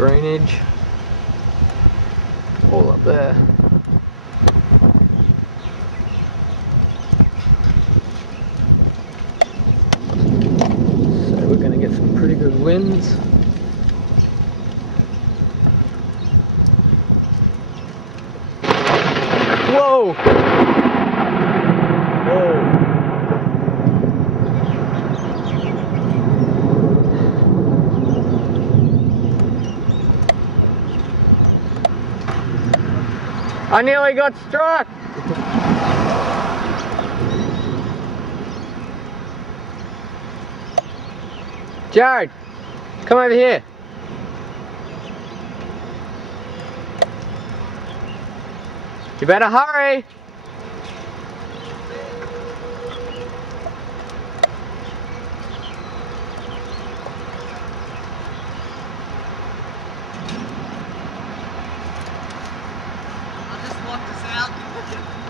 greenage. All up there. So we're going to get some pretty good winds. Whoa! Whoa! I nearly got struck! Jared, come over here. You better hurry!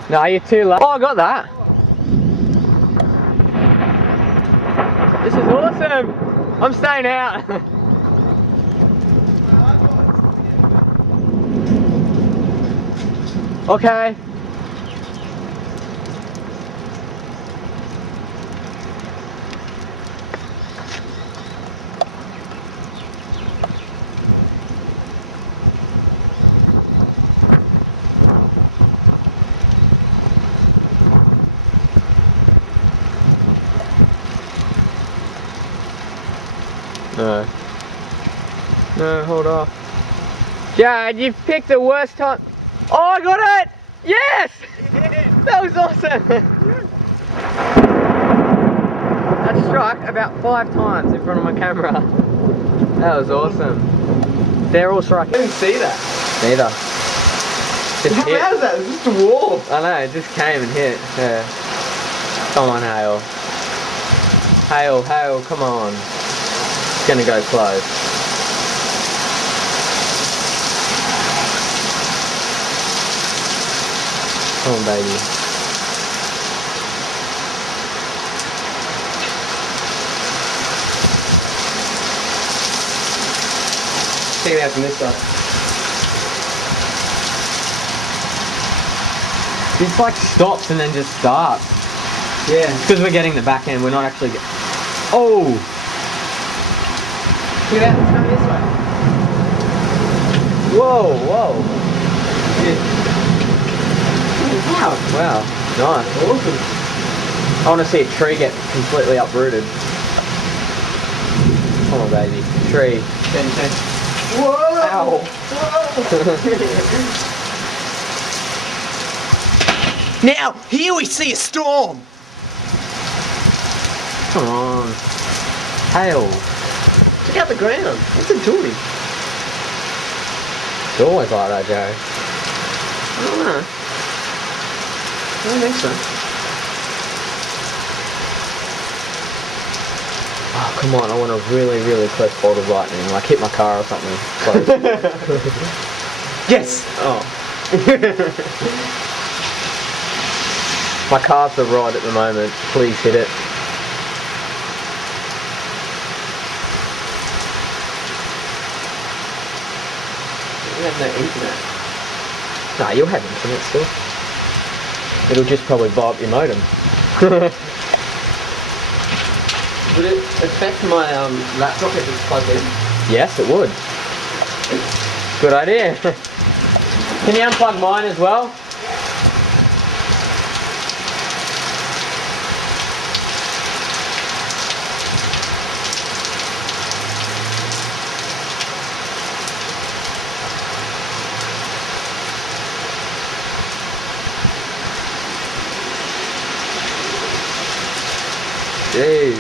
No, you're too late. Oh, I got that. This is awesome. I'm staying out. Okay. No. No, hold off. Jared, you've picked the worst time. Oh, I got it! Yes! Yeah. That was awesome! That struck about 5 times in front of my camera. That was awesome. They're all striking. I didn't see that. Neither. Just How hit. bad is that? It's just a wall. I know, it just came and hit. Yeah. Come on, Hale. Hale, Hale, come on. It's gonna go close. Come on, baby. Check it out from this side. It's like stops and then just starts. Yeah. Because we're getting the back end, we're not actually Oh! Check it out, it's coming this way. Whoa, whoa. Yeah. Wow. Wow, nice. Awesome. I want to see a tree get completely uprooted. Come on, baby. Tree. 10, 10. Whoa! Ow. Whoa. Now, here we see a storm. Come on. Hail. Check out the ground. What's it doing? It's always like that, Joe. I don't know. I don't think so. Oh, come on. I want a really, really close bolt of lightning. Like hit my car or something. Close. Yes! Oh. My car's the rod at the moment. Please hit it. We have no internet. Nah, you'll have internet still. It'll just probably blow up your modem. Would it affect my laptop if it's plugged in? Yes, it would. Good idea. Can you unplug mine as well? Jeez.